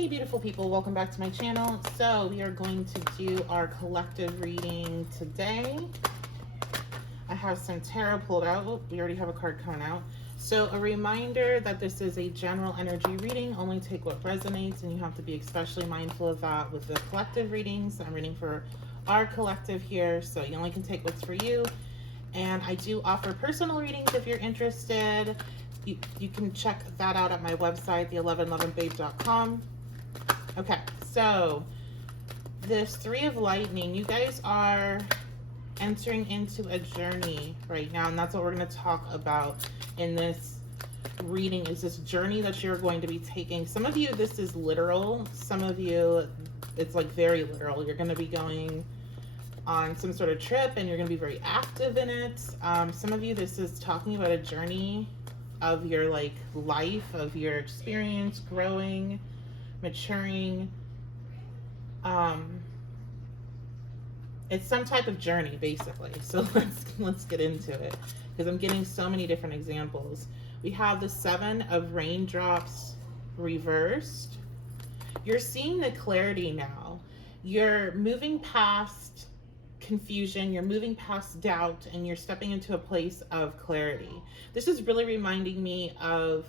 Hey beautiful people, welcome back to my channel. So we are going to do our collective reading today. I have some tarot pulled out. Oh, we already have a card coming out. So a reminder that this is a general energy reading. Only take what resonates, and you have to be especially mindful of that with the collective readings. I'm reading for our collective here, so you only can take what's for you. And I do offer personal readings if you're interested. You can check that out at my website, the1111babe.com. Okay, so this Three of Lightning, you guys are entering into a journey right now, and that's what we're going to talk about in this reading, is this journey that you're going to be taking. Some of you, this is literal. Some of you, it's like very literal. You're going to be going on some sort of trip, and you're going to be very active in it. Some of you, this is talking about a journey of your life, of your experience, growing, maturing. It's some type of journey basically. So let's get into it, because I'm getting so many different examples. We have the Seven of Raindrops reversed. You're seeing the clarity now. You're moving past confusion, you're moving past doubt, and you're stepping into a place of clarity. This is really reminding me of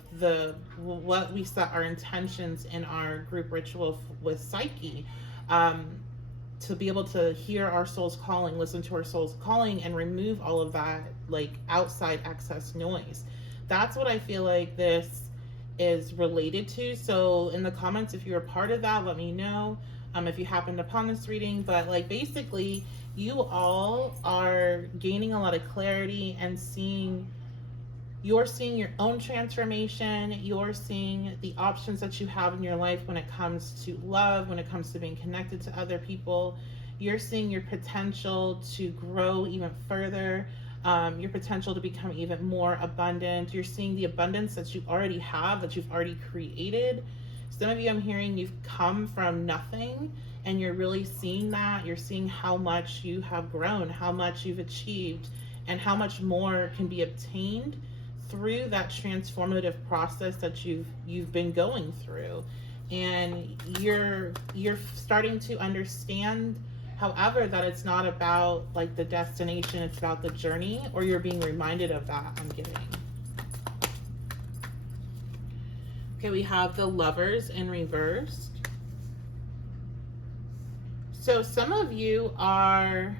what we set our intentions in our group ritual with Psyche, to be able to hear our soul's calling, listen to our soul's calling, and remove all of that outside excess noise. That's what I feel like this is related to. So in the comments, if you're a part of that, let me know if you happened upon this reading. But basically, you all are gaining a lot of clarity and you're seeing your own transformation. You're seeing the options that you have in your life when it comes to love, when it comes to being connected to other people. You're seeing your potential to grow even further, your potential to become even more abundant. You're seeing the abundance that you already have, that you've already created. Some of you, I'm hearing you've come from nothing, and you're really seeing that. You're seeing how much you have grown, how much you've achieved, and how much more can be obtained through that transformative process that you've been going through. And you're starting to understand, however, that it's not about the destination, it's about the journey, or you're being reminded of that, I'm getting. Okay, we have the Lovers in reverse. So some of you are,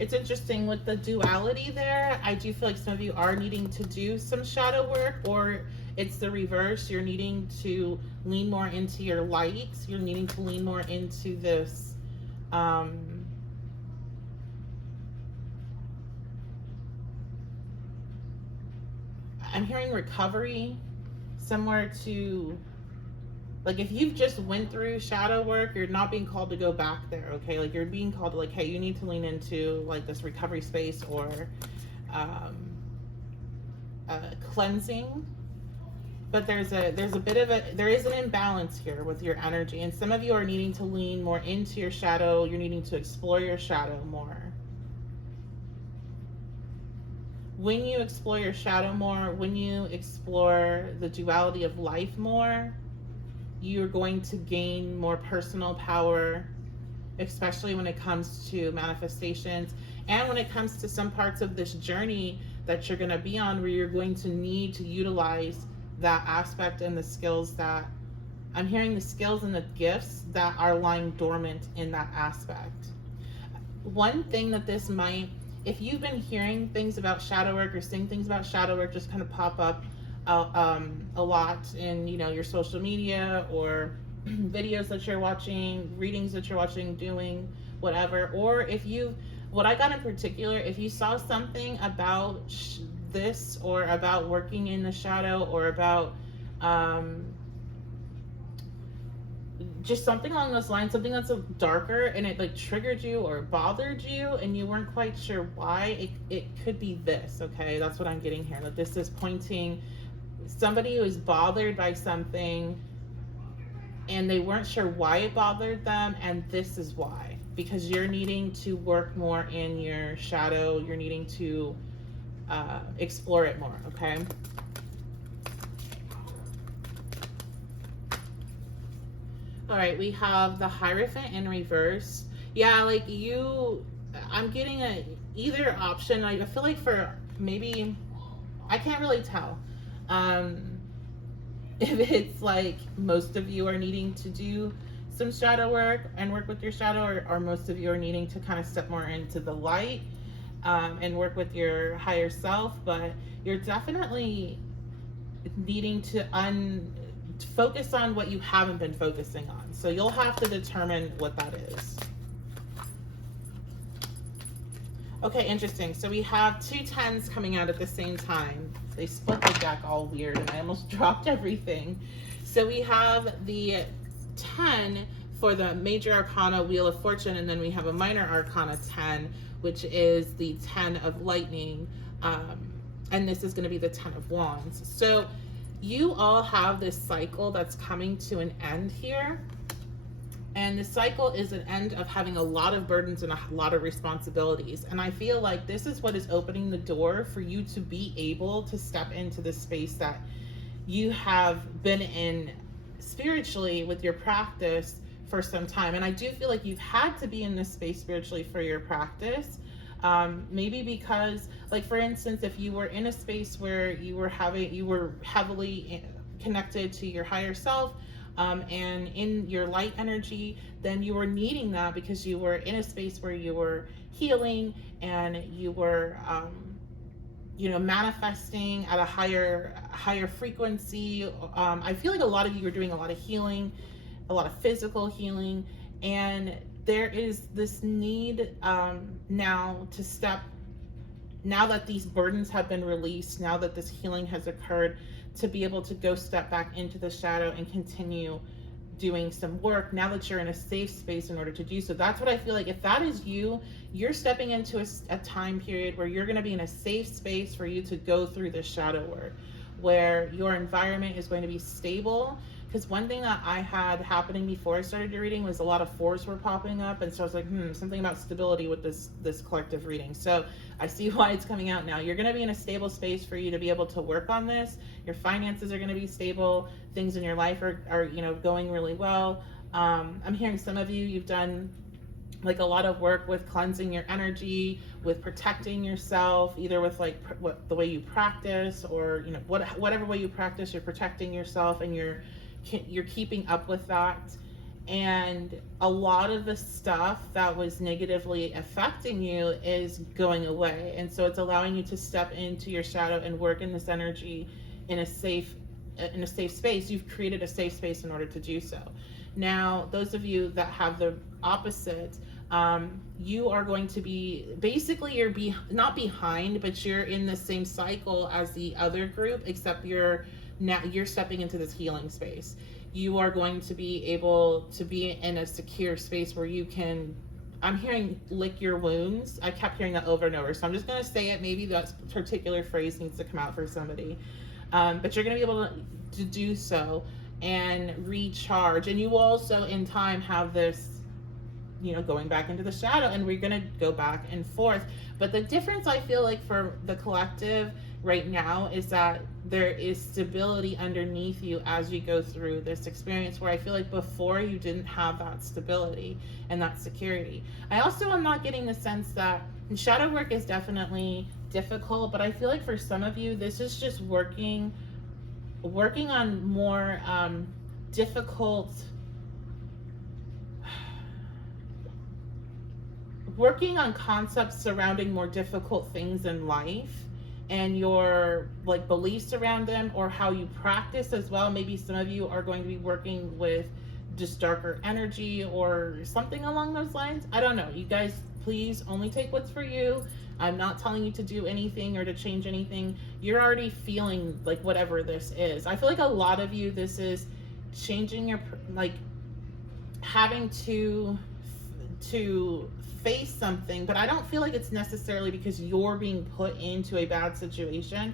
it's interesting with the duality there. I do feel like some of you are needing to do some shadow work, or it's the reverse. You're needing to lean more into your light. You're needing to lean more into this I'm hearing recovery, similar to if you've just went through shadow work, you're not being called to go back there, okay? You're being called to hey, you need to lean into this recovery space, or cleansing. But there is an imbalance here with your energy, and some of you are needing to lean more into your shadow. You're needing to explore your shadow more. When you explore your shadow more, when you explore the duality of life more, you're going to gain more personal power, especially when it comes to manifestations, and when it comes to some parts of this journey that you're going to be on, where you're going to need to utilize that aspect and the skills that I'm hearing, the skills and the gifts that are lying dormant in that aspect. One thing that this might, if you've been hearing things about shadow work or seeing things about shadow work just kind of pop up a lot in your social media, or videos that you're watching, readings that you're watching, doing whatever, or what I got in particular, if you saw something about this, or about working in the shadow, or about just something along those lines, something that's darker, and it triggered you or bothered you, and you weren't quite sure why, it could be this, okay? That's what I'm getting here. This is pointing somebody who is bothered by something, and they weren't sure why it bothered them, and this is why. Because you're needing to work more in your shadow, you're needing to explore it more, okay? All right, we have the Hierophant in reverse. Yeah, like I'm getting a either option. I feel like for maybe, I can't really tell. Um, if it's like most of you are needing to do some shadow work and work with your shadow, or most of you are needing to kind of step more into the light, and work with your higher self, but you're definitely needing to focus on what you haven't been focusing on. So you'll have to determine what that is. Okay, interesting. So we have two tens coming out at the same time. They split the deck all weird, and I almost dropped everything. So we have the 10 for the major arcana Wheel of Fortune, and then we have a minor arcana 10, which is the 10 of lightning. And this is going to be the 10 of wands. So you all have this cycle that's coming to an end here. And the cycle is an end of having a lot of burdens and a lot of responsibilities. And I feel like this is what is opening the door for you to be able to step into the space that you have been in spiritually with your practice for some time. And I do feel like you've had to be in this space spiritually for your practice. Maybe because, like, for instance, if you were in a space where you were heavily connected to your higher self, and in your light energy, then you were needing that because you were in a space where you were healing and you were, manifesting at a higher frequency. I feel like a lot of you are doing a lot of healing, a lot of physical healing, and there is this need now that these burdens have been released, now that this healing has occurred, to be able to go step back into the shadow and continue doing some work now that you're in a safe space in order to do so. That's what I feel like. If that is you, you're stepping into a time period where you're going to be in a safe space for you to go through this shadow work, where your environment is going to be stable. Because one thing that I had happening before I started your reading was a lot of fours were popping up, and so I was like, something about stability with this collective reading. So I see why it's coming out now. You're going to be in a stable space for you to be able to work on this. Your finances are going to be stable. Things in your life are going really well. I'm hearing some of you've done like a lot of work with cleansing your energy, with protecting yourself, either with like the way you practice, or whatever way you practice, you're protecting yourself and you're keeping up with that. And a lot of the stuff that was negatively affecting you is going away, and so it's allowing you to step into your shadow and work in this energy in a safe space. You've created a safe space in order to do so. Now, those of you that have the opposite, you are going to be, basically you're not behind, but you're in the same cycle as the other group, except you're stepping into this healing space. You are going to be able to be in a secure space where you can, I'm hearing, lick your wounds. I kept hearing that over and over, so I'm just going to say it. Maybe that particular phrase needs to come out for somebody. But you're going to be able to do so and recharge. And you also, in time, have this, going back into the shadow, and we're going to go back and forth. But the difference, I feel like, for the collective right now is that there is stability underneath you as you go through this experience, where I feel like before you didn't have that stability and that security. I also am not getting the sense that shadow work is definitely difficult, but I feel like for some of you, this is just working on more difficult, working on concepts surrounding more difficult things in life, and your like beliefs around them, or how you practice as well. Maybe some of you are going to be working with just darker energy or something along those lines. I don't know. You guys, please only take what's for you. I'm not telling you to do anything or to change anything. You're already feeling like whatever this is. I feel like a lot of you, this is changing your, like, having to face something, but I don't feel like it's necessarily because you're being put into a bad situation,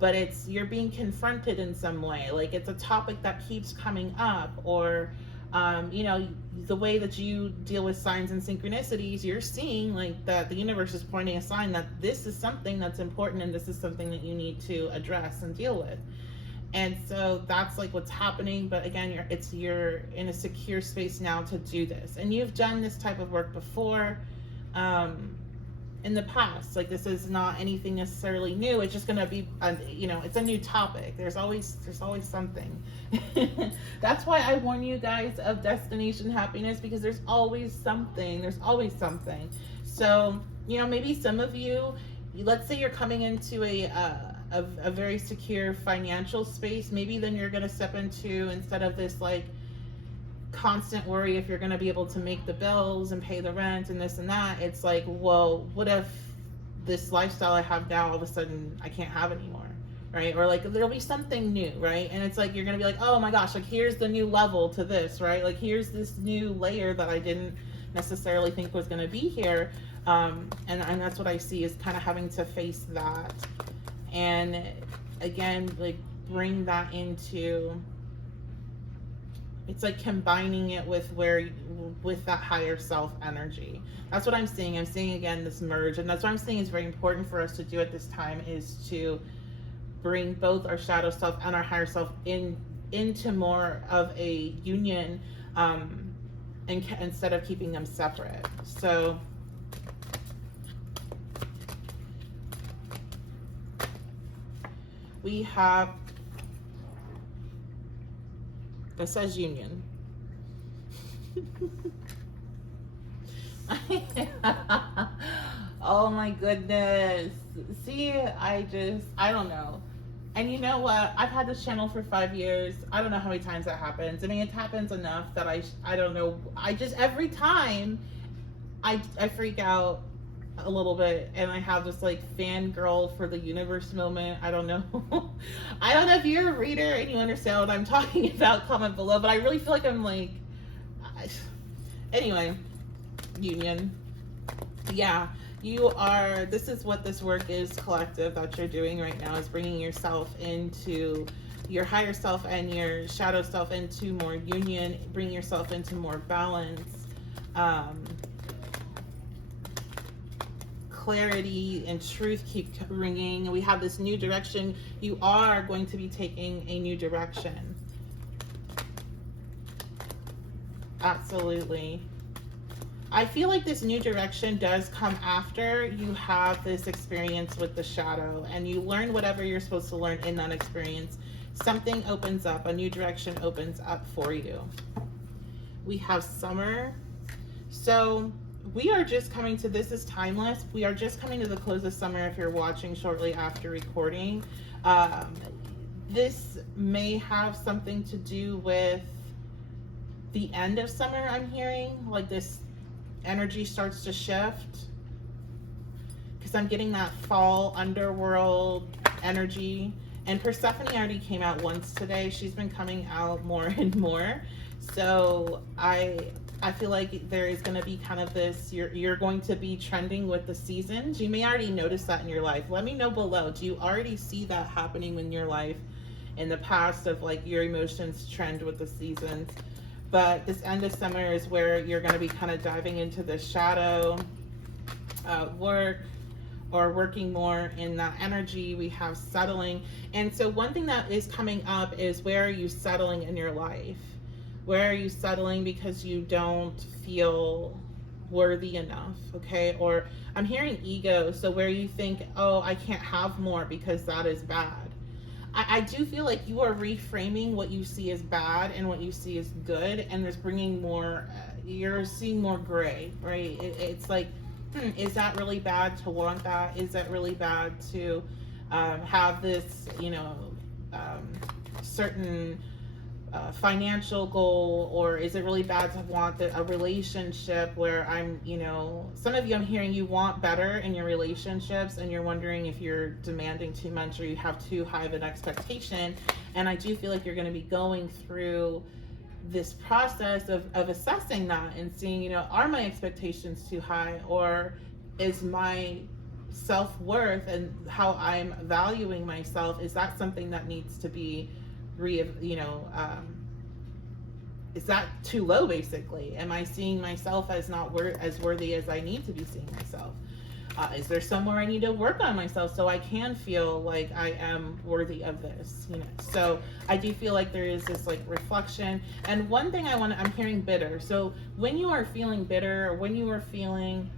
but it's you're being confronted in some way. Like, it's a topic that keeps coming up, or the way that you deal with signs and synchronicities, you're seeing like that the universe is pointing a sign that this is something that's important, and this is something that you need to address and deal with. And so that's like what's happening. But again, you're in a secure space now to do this, and you've done this type of work before in the past. Like, this is not anything necessarily new. It's just gonna be it's a new topic. There's always something. That's why I warn you guys of destination happiness, because there's always something. So maybe some of you, let's say you're coming into a very secure financial space. Maybe then you're going to step into, instead of this like constant worry if you're going to be able to make the bills and pay the rent and this and that, it's like, whoa, what if this lifestyle I have now all of a sudden I can't have anymore, right? Or like there'll be something new, right? And it's like you're going to be like, oh my gosh, like here's the new level to this, right? Like here's this new layer that I didn't necessarily think was going to be here. And that's what I see, is kind of having to face that. And again, like bring that into, it's like combining it with that higher self energy. That's what I'm seeing. I'm seeing again this merge, and that's what I'm saying is very important for us to do at this time, is to bring both our shadow self and our higher self into more of a union, instead of keeping them separate. So we have, it says union. Oh my goodness. See, I don't know. And you know what? I've had this channel for 5 years. I don't know how many times that happens. I mean, it happens enough that I don't know. Every time I freak out a little bit, and I have this like fangirl for the universe moment. I don't know. I don't know if you're a reader and you understand what I'm talking about, comment below, but I really feel like I'm like, anyway, union. Yeah, this is what this work is, collective, that you're doing right now, is bringing yourself into your higher self and your shadow self into more union, bring yourself into more balance. Clarity and truth keep ringing. We have this new direction. You are going to be taking a new direction. Absolutely. I feel like this new direction does come after you have this experience with the shadow and you learn whatever you're supposed to learn in that experience. Something opens up, a new direction opens up for you. We have summer. So we are just coming to, this is timeless. We are just coming to the close of summer if you're watching shortly after recording. This may have something to do with the end of summer, I'm hearing. Like this energy starts to shift. Because I'm getting that fall underworld energy. And Persephone already came out once today. She's been coming out more and more. So I feel like there is going to be kind of this, you're going to be trending with the seasons. You may already notice that in your life. Let me know below. Do you already see that happening in your life in the past, of like your emotions trend with the seasons? But this end of summer is where you're going to be kind of diving into the shadow work, or working more in that energy. We have settling. And so one thing that is coming up is, where are you settling in your life? Where are you settling because you don't feel worthy enough, okay? Or I'm hearing ego, so where you think, oh, I can't have more because that is bad. I do feel like you are reframing what you see as bad and what you see as good, and there's bringing more, you're seeing more gray, right? It's like, is that really bad to want that? Is that really bad to have this, certain financial goal? Or is it really bad to want a relationship where some of you, I'm hearing you want better in your relationships, and you're wondering if you're demanding too much or you have too high of an expectation. And I do feel like you're going to be going through this process of assessing that and seeing, are my expectations too high, or is my self-worth and how I'm valuing myself, is that something that needs to be is that too low? Basically, am I seeing myself as not as worthy as I need to be seeing myself? Is there somewhere I need to work on myself so I can feel like I am worthy of this? You know, so I do feel like there is this like reflection. And one thing I'm hearing bitter. So when you are feeling bitter, or when you are feeling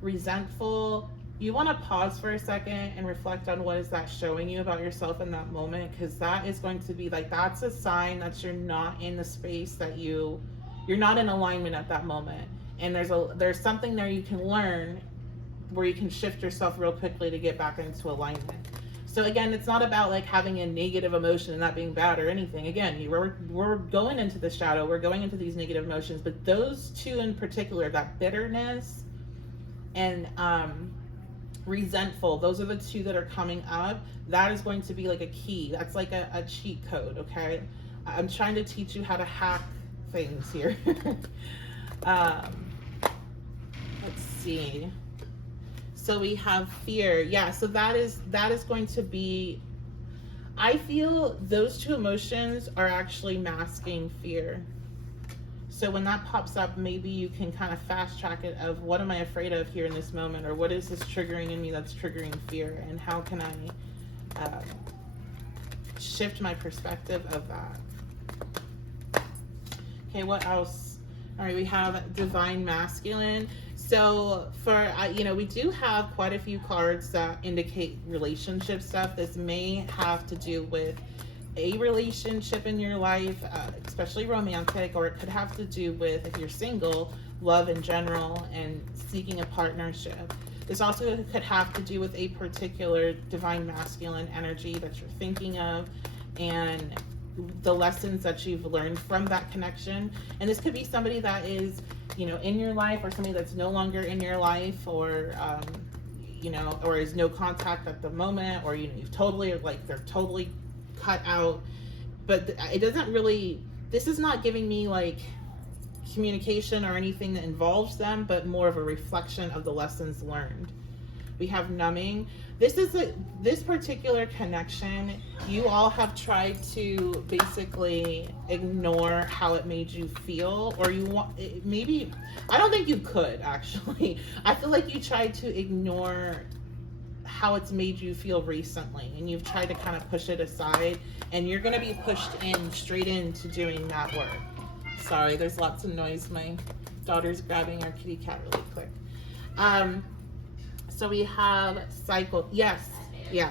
resentful, you want to pause for a second and reflect on what is that showing you about yourself in that moment, because that is going to be like, that's a sign that you're not in the space that you're not in alignment at that moment. And there's something there you can learn where you can shift yourself real quickly to get back into alignment. So again, it's not about like having a negative emotion and that being bad or anything. Again, we're going into the shadow, we're going into these negative emotions, but those two in particular, that bitterness and resentful, those are the two that are coming up. That is going to be like a key. That's like a cheat code, okay? I'm trying to teach you how to hack things here. Let's see. So we have fear. Yeah, so that is going to be, I feel those two emotions are actually masking fear. So when that pops up, maybe you can kind of fast track it of what am I afraid of here in this moment, or what is this triggering in me that's triggering fear, and how can I shift my perspective of that. Okay, what else? All right, we have divine masculine. So for, we do have quite a few cards that indicate relationship stuff. This may have to do with a relationship in your life, especially romantic, or it could have to do with, if you're single, love in general and seeking a partnership. This also could have to do with a particular divine masculine energy that you're thinking of, and the lessons that you've learned from that connection. And this could be somebody that is, in your life, or somebody that's no longer in your life, or or is no contact at the moment, or you've totally, like, they're totally cut out. But it doesn't really, this is not giving me like communication or anything that involves them, but more of a reflection of the lessons learned. We have numbing. This particular connection, you all have tried to basically ignore how it made you feel, or maybe, I don't think you could actually. I feel like you tried to ignore how it's made you feel recently, and you've tried to kind of push it aside, and you're going to be pushed straight into doing that work. Sorry, there's lots of noise. My daughter's grabbing our kitty cat really quick. So we have cycle. Yes. Yeah.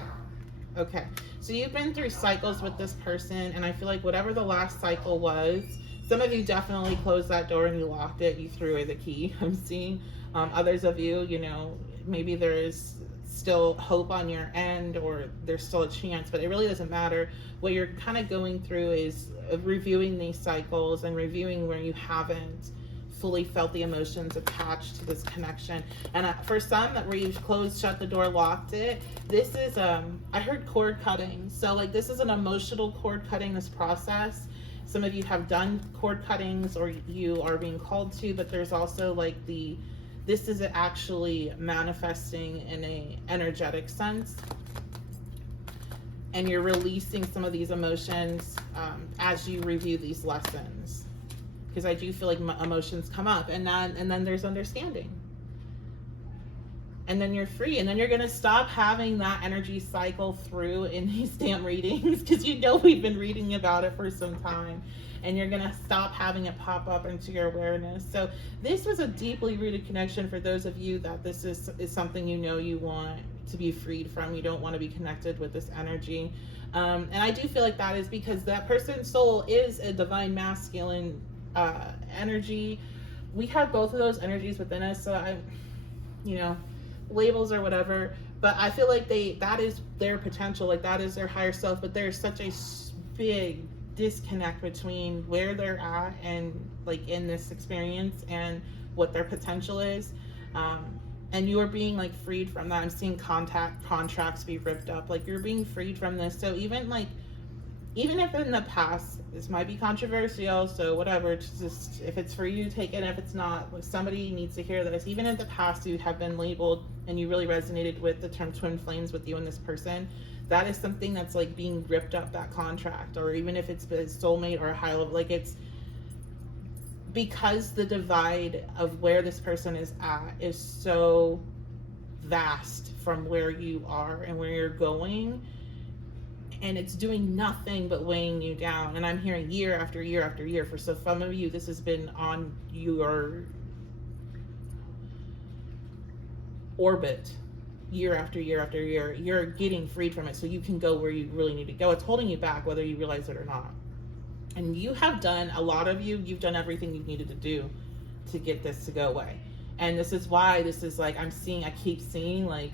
Okay. So you've been through cycles with this person, and I feel like whatever the last cycle was, some of you definitely closed that door and you locked it. You threw away the key. I'm seeing others of you, maybe there is still hope on your end, or there's still a chance, but it really doesn't matter. What you're kind of going through is reviewing these cycles and reviewing where you haven't fully felt the emotions attached to this connection. And for some that where you've closed, shut the door, locked it, this is I heard cord cutting. So like, this is an emotional cord cutting, this process. Some of you have done cord cuttings, or you are being called to, but there's also like this is actually manifesting in a energetic sense, and you're releasing some of these emotions as you review these lessons, because I do feel like emotions come up, and then there's understanding, and then you're free, and then you're gonna stop having that energy cycle through in these damn readings, because we've been reading about it for some time, and you're gonna stop having it pop up into your awareness. So this was a deeply rooted connection for those of you that this is something you want to be freed from. You don't want to be connected with this energy, and I do feel like that is because that person's soul is a divine masculine energy. We have both of those energies within us, so labels or whatever, but I feel like that is their potential, like that is their higher self, but there's such a big disconnect between where they're at and like in this experience and what their potential is, and you are being like freed from that. I'm seeing contracts be ripped up, like you're being freed from this. So even if in the past, this might be controversial, so whatever, just if it's for you, take it. If it's not, somebody needs to hear this. Even in the past, you have been labeled and you really resonated with the term twin flames with you and this person. That is something that's like being ripped up, that contract, or even if it's a soulmate or a high level, like it's because the divide of where this person is at is so vast from where you are and where you're going, and it's doing nothing but weighing you down. And I'm hearing year after year after year. For some of you, this has been on your orbit year after year after year. You're getting freed from it so you can go where you really need to go. It's holding you back whether you realize it or not. And you have done, a lot of you've done everything you needed to do to get this to go away. And this is why this is like, I keep seeing, like,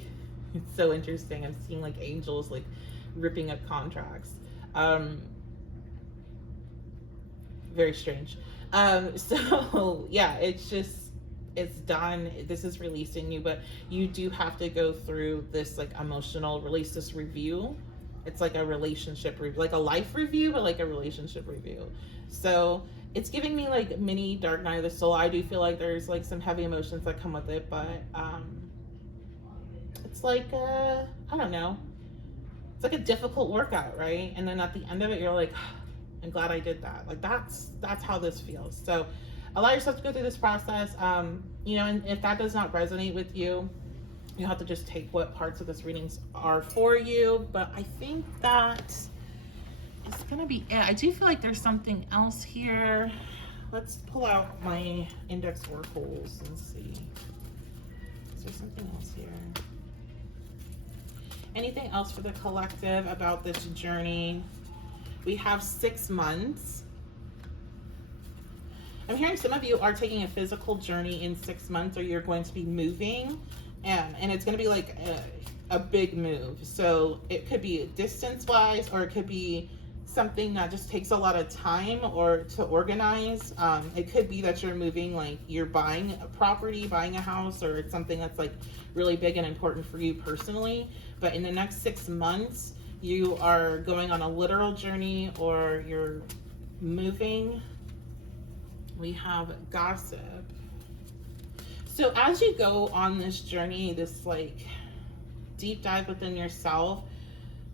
it's so interesting. I'm seeing like angels like ripping up contracts. Very strange. So yeah, it's done. This is releasing you, but you do have to go through this like emotional release, this review. It's like a relationship review, like a life review, but like a relationship review. So it's giving me like mini dark night of the soul. I do feel like there's like some heavy emotions that come with it, but it's like I don't know. It's like a difficult workout, right? And then at the end of it, you're like, I'm glad I did that. Like that's how this feels. So allow yourself to go through this process. You know, and if that does not resonate with you, you have to just take what parts of this readings are for you. But I think that is gonna be it. I do feel like there's something else here. Let's pull out my index oracles and see. Is there something else here? Anything else for the collective about this journey? We have 6 months. I'm hearing some of you are taking a physical journey in 6 months, or you're going to be moving, and it's going to be like a big move. So it could be distance-wise, or it could be something that just takes a lot of time or to organize. It could be that you're moving, like you're buying a property, buying a house, or it's something that's like really big and important for you personally. But in the next 6 months, you are going on a literal journey, or you're moving. We have gossip. So as you go on this journey, this like deep dive within yourself,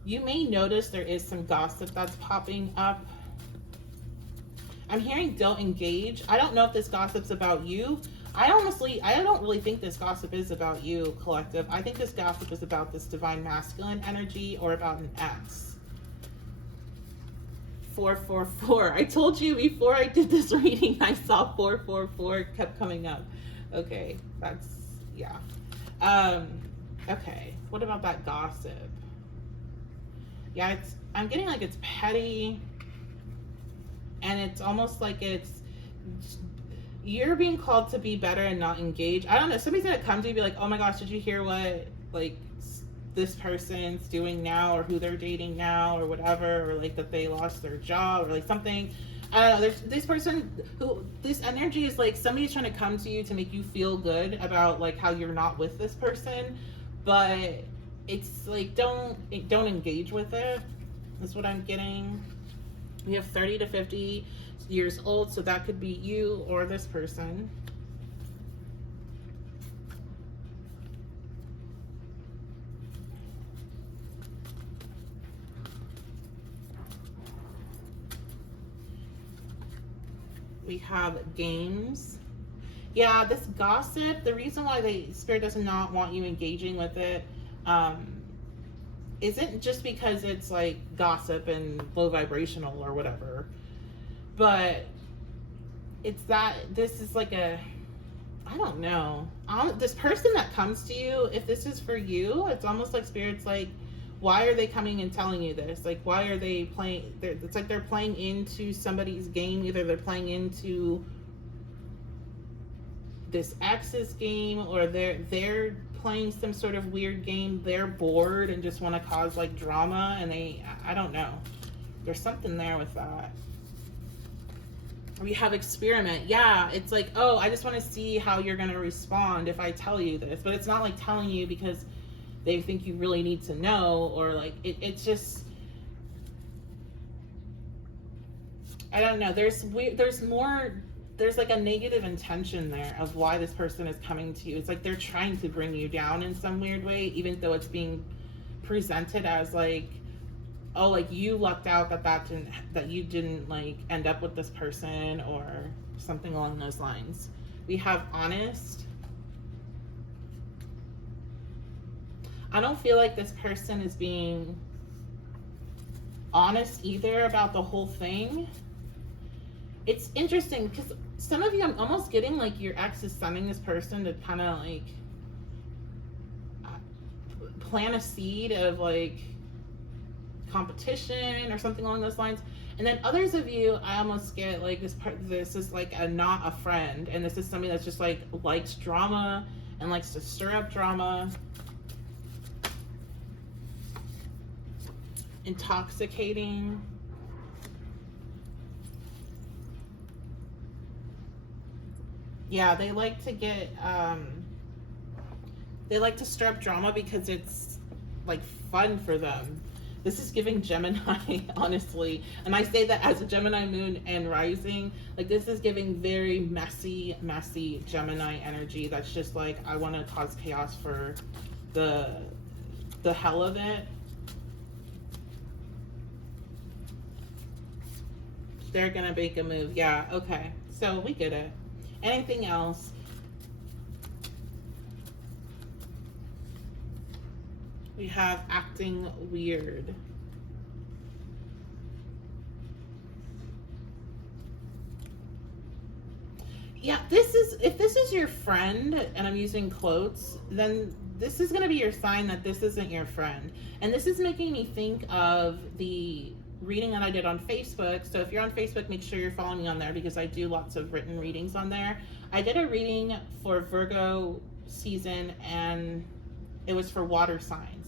you may notice there is some gossip that's popping up. I'm hearing don't engage. I don't know if this gossip's about you. I don't really think this gossip is about you, collective. I think this gossip is about this divine masculine energy, or about an ex. 444. I told you before I did this reading, I saw 444 kept coming up. Okay, that's, yeah. Okay, what about that gossip? Yeah, I'm getting like it's petty, and it's almost like you're being called to be better and not engage. I don't know, somebody's gonna come to you and be like, oh my gosh, did you hear what like this person's doing now, or who they're dating now, or whatever, or like that they lost their job, or like something. I don't know, there's this person who, this energy is like somebody's trying to come to you to make you feel good about like how you're not with this person, but it's like don't engage with it. That's what I'm getting. We have 30 to 50 years old, so that could be you or this person. We have games. Yeah, this gossip, the reason why the spirit does not want you engaging with it isn't just because it's like gossip and low vibrational or whatever, but it's that this is like I don't know. This person that comes to you, if this is for you, it's almost like spirit's like, why are they coming and telling you this? Like, why are they playing? It's like they're playing into somebody's game. Either they're playing into this ex's game, or they're playing some sort of weird game. They're bored and just want to cause like drama, and I don't know. There's something there with that. We have experiment. Yeah, it's like, oh, I just want to see how you're going to respond if I tell you this. But it's not like telling you because they think you really need to know, or like it's just, I don't know. There's like a negative intention there of why this person is coming to you. It's like they're trying to bring you down in some weird way, even though it's being presented as like, oh, like you lucked out that you didn't like end up with this person, or something along those lines. We have honest. I don't feel like this person is being honest either about the whole thing. It's interesting because some of you, I'm almost getting like your ex is sending this person to kind of like plant a seed of like competition or something along those lines. And then others of you, I almost get like this is like not a friend, and this is somebody that's just like likes drama and likes to stir up drama. Intoxicating. Yeah, they like to get they like to stir up drama because it's like fun for them. This is giving Gemini, honestly. And I say that as a Gemini moon and rising. Like, this is giving very messy, messy Gemini energy. That's just like, I want to cause chaos for the hell of it. They're going to make a move. Yeah, okay. So we get it. Anything else? We have acting weird. Yeah, if this is your friend, and I'm using quotes, then this is going to be your sign that this isn't your friend. And this is making me think of the reading that I did on Facebook. So if you're on Facebook, make sure you're following me on there because I do lots of written readings on there. I did a reading for Virgo season, and it was for water signs.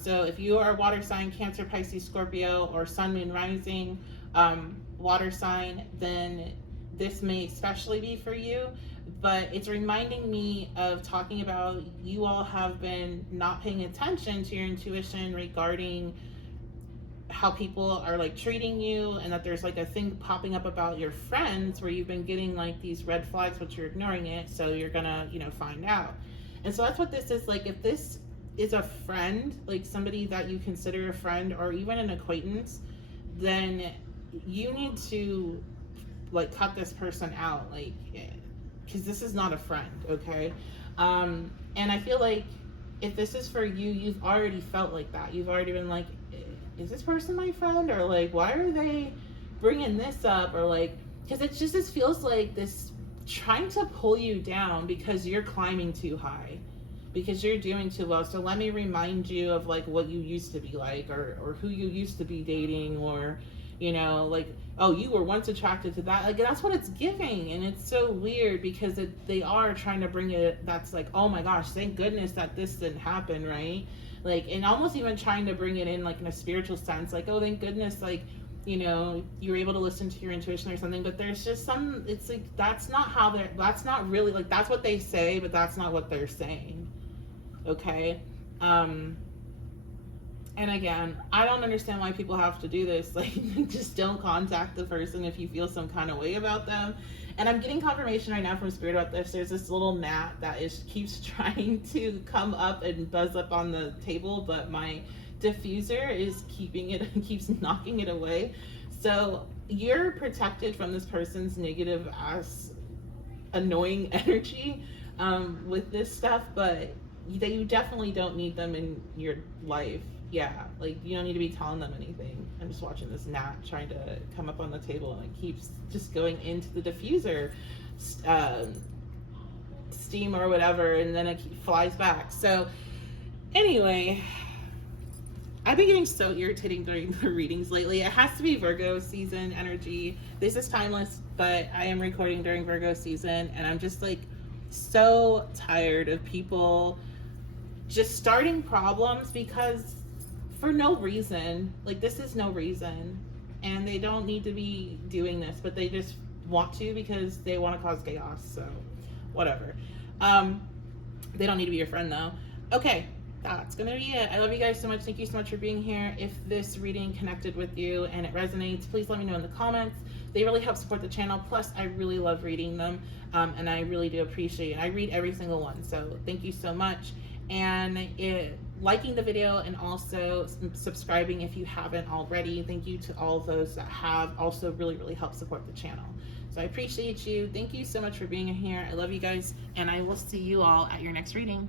So if you are a water sign, Cancer, Pisces, Scorpio, or Sun, Moon, Rising water sign, then this may especially be for you. But it's reminding me of talking about you all have been not paying attention to your intuition regarding how people are like treating you, and that there's like a thing popping up about your friends where you've been getting like these red flags, but you're ignoring it. So you're gonna, find out. And so that's what this is. Like, if this is a friend, like somebody that you consider a friend or even an acquaintance, then you need to like cut this person out, like, because this is not a friend, okay? And I feel like if this is for you, you've already felt like that. You've already been like, is this person my friend? Or like, why are they bringing this up? Or like, because this feels like this trying to pull you down because you're climbing too high, because you're doing too well. So let me remind you of like what you used to be like, or who you used to be dating, or like, oh, you were once attracted to that. Like, that's what it's giving. And it's so weird because they are trying to bring it, that's like, oh my gosh, thank goodness that this didn't happen, right? Like, and almost even trying to bring it in like in a spiritual sense, like, oh, thank goodness, like, you were able to listen to your intuition or something. But there's just it's like, that's not really, like, that's what they say, but that's not what they're saying. Okay? And again, I don't understand why people have to do this. Like, just don't contact the person if you feel some kind of way about them. And I'm getting confirmation right now from Spirit about this. There's this little gnat that keeps trying to come up and buzz up on the table, but my diffuser is keeps knocking it away. So you're protected from this person's negative ass annoying energy with this stuff, but you definitely don't need them in your life. Yeah, like, you don't need to be telling them anything. I'm just watching this gnat trying to come up on the table, and it keeps just going into the diffuser steam or whatever, and then it flies back. So anyway, I've been getting so irritating during the readings lately. It has to be Virgo season energy. This is timeless, but I am recording during Virgo season, and I'm just like so tired of people just starting problems because for no reason. Like, this is no reason, and they don't need to be doing this, but they just want to because they want to cause chaos. So whatever. They don't need to be your friend though. Okay, that's gonna be it. I love you guys so much. Thank you so much for being here. If this reading connected with you and it resonates, please let me know in the comments. They really help support the channel. Plus, I really love reading them, and I really do appreciate it. I read every single one, so thank you so much. And liking the video, and also subscribing if you haven't already. Thank you to all those that have also really helped support the channel. So I appreciate you. Thank you so much for being here. I love you guys, and I will see you all at your next reading.